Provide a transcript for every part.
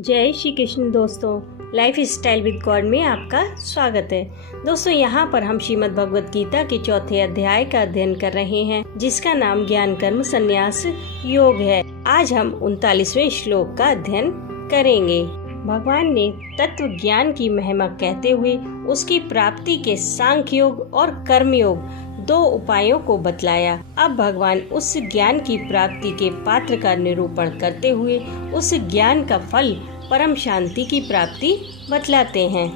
जय श्री कृष्ण दोस्तों, life style with God में आपका स्वागत है। दोस्तों, यहाँ पर हम श्रीमद् भगवत गीता के चौथे अध्याय का अध्ययन कर रहे हैं, जिसका नाम ज्ञान कर्म संन्यास योग है। आज हम 39वें श्लोक का अध्ययन करेंगे। भगवान ने तत्व ज्ञान की महिमा कहते हुए उसकी प्राप्ति के सांख्य योग और कर्म योग दो उपायों को बतलाया। अब भगवान उस ज्ञान की प्राप्ति के पात्र का निरूपण करते हुए उस ज्ञान का फल परम शांति की प्राप्ति बतलाते हैं।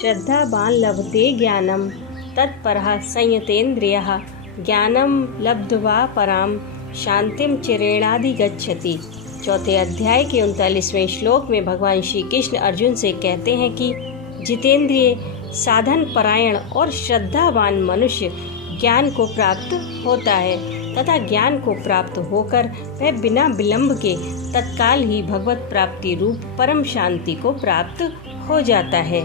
श्रद्धावान लभते ज्ञानम तत्परः संयतेन्द्रियः ज्ञानम लब्ध्वा पराम शांतिम चिरेणाधिगच्छति। चौथे अध्याय के 39वें श्लोक में भगवान श्री कृष्ण अर्जुन से कहते हैं कि जितेंद्रिय, साधन परायण और श्रद्धावान मनुष्य ज्ञान को प्राप्त होता है तथा ज्ञान को प्राप्त होकर वह बिना विलंब के तत्काल ही भगवत प्राप्ति रूप परम शांति को प्राप्त हो जाता है।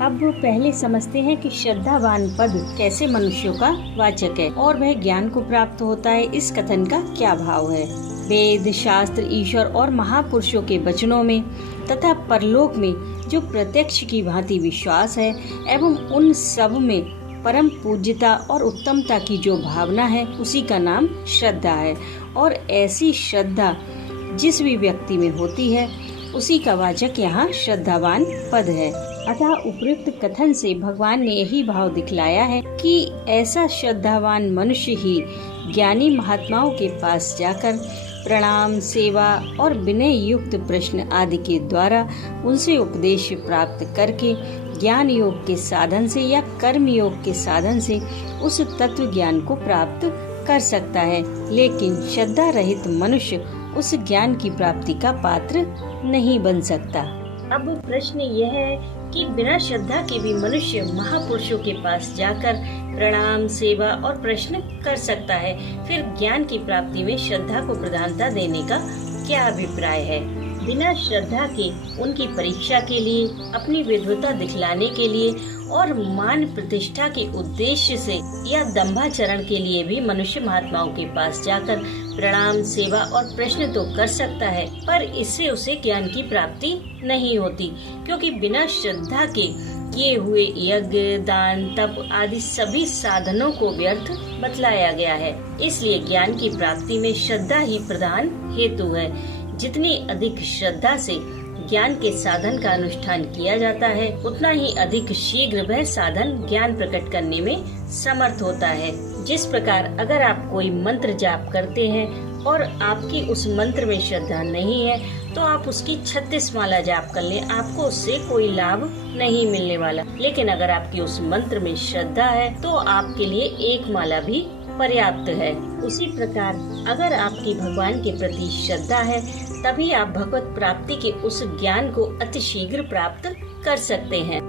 अब पहले समझते हैं कि श्रद्धावान पद कैसे मनुष्यों का वाचक है और वह ज्ञान को प्राप्त होता है। इस कथन का क्या भाव है? वेद, शास्त्र, ईश्वर और महापुरुषों के वचनों में तथा परलोक में जो प्रत्यक्ष की भांति विश्वास है एवं उन सब में परम पूज्यता और उत्तमता की जो भावना है, उसी का नाम श्रद्धा है। और ऐसी श्रद्धा जिस भी व्यक्ति में होती है, उसी का वाचक यहाँ श्रद्धावान पद है। अतः उपयुक्त कथन से भगवान ने यही भाव दिखलाया है कि ऐसा श्रद्धावान मनुष्य ही ज्ञानी महात्माओं के पास जाकर प्रणाम, सेवा और विनय युक्त प्रश्न आदि के द्वारा उनसे उपदेश प्राप्त करके ज्ञान योग के साधन से या कर्म योग के साधन से उस तत्व ज्ञान को प्राप्त कर सकता है। लेकिन श्रद्धा रहित मनुष्य उस ज्ञान की प्राप्ति का पात्र नहीं बन सकता। अब प्रश्न यह है कि बिना श्रद्धा के भी मनुष्य महापुरुषों के पास जाकर प्रणाम, सेवा और प्रश्न कर सकता है। फिर ज्ञान की प्राप्ति में श्रद्धा को प्रधानता देने का क्या अभिप्राय है? बिना श्रद्धा के उनकी परीक्षा के लिए, अपनी विद्वता दिखलाने के लिए और मान प्रतिष्ठा के उद्देश्य से या दंभाचरण के लिए भी मनुष्य महात्माओं के पास जाकर प्रणाम, सेवा और प्रश्न तो कर सकता है, पर इससे उसे ज्ञान की प्राप्ति नहीं होती, क्योंकि बिना श्रद्धा के किए हुए यज्ञ, दान, तप आदि सभी साधनों को व्यर्थ बतलाया गया है। इसलिए ज्ञान की प्राप्ति में श्रद्धा ही प्रधान हेतु है। जितनी अधिक श्रद्धा से ज्ञान के साधन का अनुष्ठान किया जाता है, उतना ही अधिक शीघ्र वह साधन ज्ञान प्रकट करने में समर्थ होता है। जिस प्रकार अगर आप कोई मंत्र जाप करते हैं और आपकी उस मंत्र में श्रद्धा नहीं है, तो आप उसकी 36 माला जाप कर लें, आपको उससे कोई लाभ नहीं मिलने वाला। लेकिन अगर आपकी उस मंत्र में श्रद्धा है, तो आपके लिए एक माला भी पर्याप्त है। उसी प्रकार अगर आपकी भगवान के प्रति श्रद्धा है, तभी आप भगवत प्राप्ति के उस ज्ञान को अतिशीघ्र प्राप्त कर सकते हैं।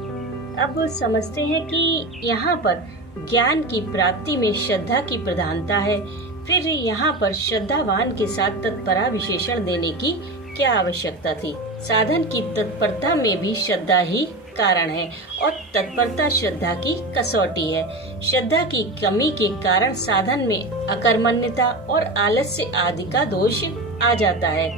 अब समझते हैं कि यहाँ पर ज्ञान की प्राप्ति में श्रद्धा की प्रधानता है। फिर यहाँ पर श्रद्धावान के साथ तत्परा विशेषण देने की क्या आवश्यकता थी? साधन की तत्परता में भी श्रद्धा ही कारण है और तत्परता श्रद्धा की कसौटी है। श्रद्धा की कमी के कारण साधन में अकर्मण्यता और आलस्य आदि का दोष आ जाता है।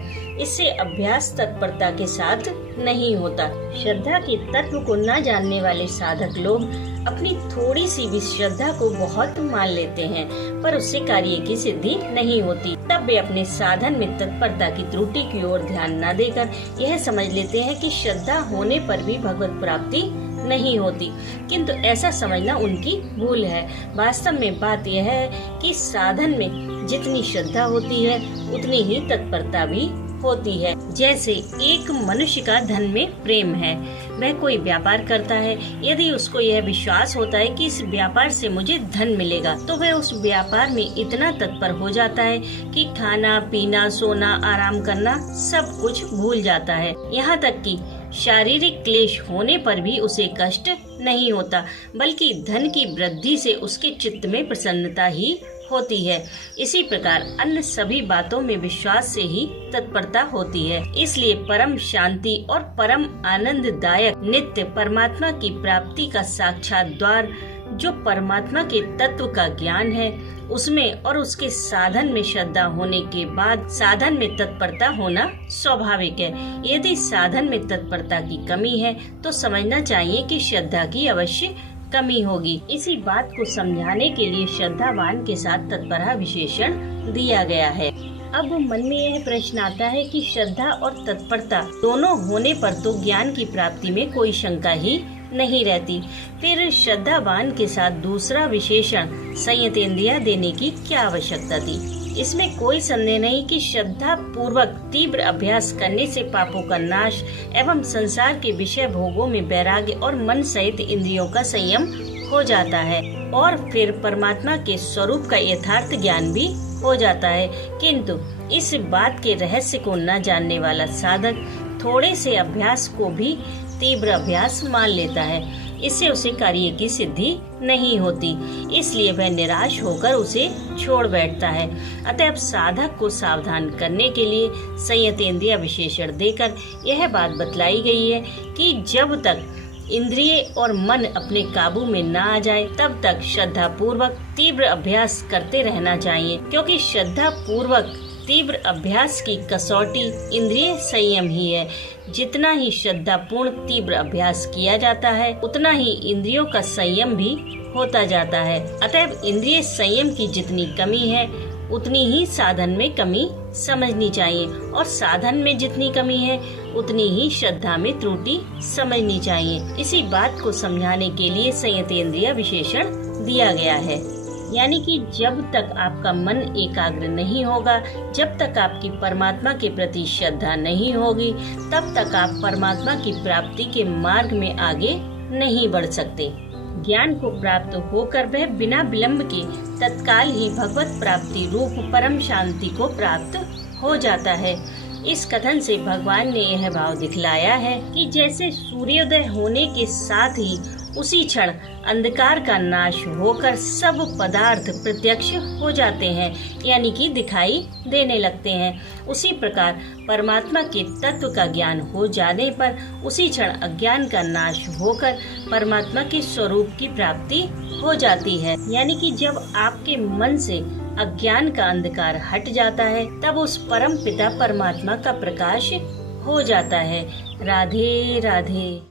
इससे अभ्यास तत्परता के साथ नहीं होता। श्रद्धा के तत्व को न जानने वाले साधक लोग अपनी थोड़ी सी भी श्रद्धा को बहुत मान लेते हैं, पर उससे कार्य की सिद्धि नहीं होती। तब वे अपने साधन में तत्परता की त्रुटि की ओर ध्यान न देकर यह समझ लेते हैं कि श्रद्धा होने पर भी भगवत प्राप्ति नहीं होती, किंतु ऐसा समझना उनकी भूल है। वास्तव में बात यह है कि साधन में जितनी श्रद्धा होती है, उतनी ही तत्परता भी होती है। जैसे एक मनुष्य का धन में प्रेम है, वह कोई व्यापार करता है। यदि उसको यह विश्वास होता है कि इस व्यापार से मुझे धन मिलेगा, तो वह उस व्यापार में इतना तत्पर हो जाता है कि खाना, पीना, सोना, आराम करना सब कुछ भूल जाता है। यहाँ तक कि शारीरिक क्लेश होने पर भी उसे कष्ट नहीं होता, बल्कि धन की वृद्धि से उसके चित्त में प्रसन्नता ही होती है। इसी प्रकार अन्य सभी बातों में विश्वास से ही तत्परता होती है। इसलिए परम शांति और परम आनंददायक नित्य परमात्मा की प्राप्ति का साक्षात द्वार जो परमात्मा के तत्व का ज्ञान है उसमें और उसके साधन में श्रद्धा होने के बाद साधन में तत्परता होना स्वाभाविक है। यदि साधन में तत्परता की कमी है तो समझना चाहिए कि श्रद्धा की अवश्य कमी होगी। इसी बात को समझाने के लिए श्रद्धावान के साथ तत्परता विशेषण दिया गया है। अब मन में यह प्रश्न आता है कि श्रद्धा और तत्परता दोनों होने पर तो ज्ञान की प्राप्ति में कोई शंका ही नहीं रहती, फिर श्रद्धावान के साथ दूसरा विशेषण संयतेंद्रिय देने की क्या आवश्यकता थी। इसमें कोई संदेह नहीं कि श्रद्धा पूर्वक तीव्र अभ्यास करने से पापों का नाश एवं संसार के विषय भोगों में वैराग्य और मन सहित इंद्रियों का संयम हो जाता है और फिर परमात्मा के स्वरूप का यथार्थ ज्ञान भी हो जाता है। किंतु इस बात के रहस्य को न जानने वाला साधक थोड़े से अभ्यास को भी तीव्र अभ्यास मान लेता है, इससे उसे कार्य की सिद्धि नहीं होती, इसलिए वह निराश होकर उसे छोड़ बैठता है। अतः साधक को सावधान करने के लिए संयतेंद्रिय विशेषण देकर यह बात बतलाई गई है कि जब तक इंद्रिय और मन अपने काबू में न आ जाए तब तक श्रद्धा पूर्वक तीव्र अभ्यास करते रहना चाहिए, क्योंकि श्रद्धा पूर्वक तीव्र अभ्यास की कसौटी इंद्रिय संयम ही है। जितना ही श्रद्धा पूर्ण तीव्र अभ्यास किया जाता है उतना ही इंद्रियों का संयम भी होता जाता है। अतएव इंद्रिय संयम की जितनी कमी है उतनी ही साधन में कमी समझनी चाहिए और साधन में जितनी कमी है उतनी ही श्रद्धा में त्रुटि समझनी चाहिए। इसी बात को समझाने के लिए संयतेंद्रिय विशेषण दिया गया है। यानी कि जब तक आपका मन एकाग्र नहीं होगा, जब तक आपकी परमात्मा के प्रति श्रद्धा नहीं होगी, तब तक आप परमात्मा की प्राप्ति के मार्ग में आगे नहीं बढ़ सकते। ज्ञान को प्राप्त होकर वह बिना विलंब के तत्काल ही भगवत प्राप्ति रूप परम शांति को प्राप्त हो जाता है। इस कथन से भगवान ने यह भाव दिखलाया है कि जैसे सूर्योदय होने के साथ ही उसी क्षण अंधकार का नाश होकर सब पदार्थ प्रत्यक्ष हो जाते हैं, यानी कि दिखाई देने लगते हैं, उसी प्रकार परमात्मा के तत्व का ज्ञान हो जाने पर उसी क्षण अज्ञान का नाश होकर परमात्मा के स्वरूप की प्राप्ति हो जाती है। यानी कि जब आपके मन से अज्ञान का अंधकार हट जाता है तब उस परम पिता परमात्मा का प्रकाश हो जाता है। राधे राधे।